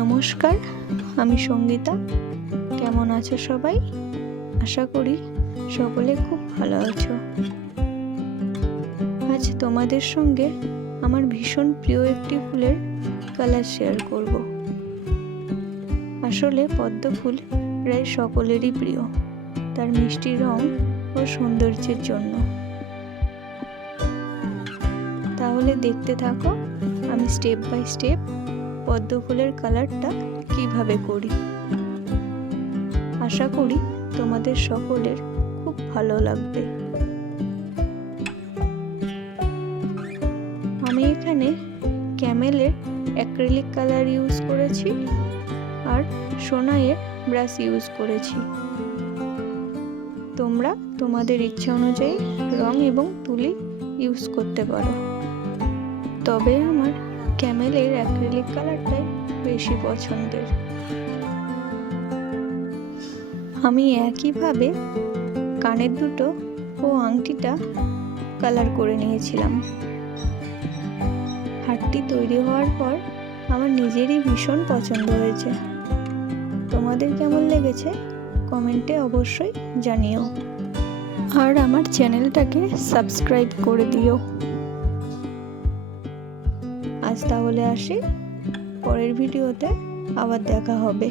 নমস্কার, আমি সঙ্গীতা। কেমন আছো সবাই? আশা করি সকলে খুব ভালো আছো। আজ তোমাদের সঙ্গে আমার ভীষণ প্রিয় একটি ফুলের কালার শেয়ার করব। আসলে পদ্ম ফুল প্রায় সকলেরই প্রিয়, তার মিষ্টি রং ও সৌন্দর্যের জন্য। তাহলে দেখতে থাকো আমি স্টেপ বাই স্টেপ পদ্ম ফুলের কালারটা কিভাবে করি। আশা করি তোমাদের সকলের খুব ভালো লাগবে। আমি এখানে ক্যামেলের অ্যাক্রিলিক কালার ইউজ করেছি আর সোনাইয়ের ব্রাশ ইউজ করেছি। তোমরা তোমাদের ইচ্ছা অনুযায়ী রং এবং তুলি ইউজ করতে পারো, তবে আমার ক্যামেলের অ্যাক্রিলিক কালারটাই বেশি পছন্দের। আমি একইভাবে কানের দুটো ও আংটিটা কালার করে নিয়েছিলাম। হারটি তৈরি হওয়ার পর আমার নিজেরই ভীষণ পছন্দ হয়েছে। তোমাদের কেমন লেগেছে কমেন্টে অবশ্যই জানিও, আর আমার চ্যানেলটাকে সাবস্ক্রাইব করে দিও। আজ তাহলে আসি, পরের ভিডিওতে আবার দেখা হবে।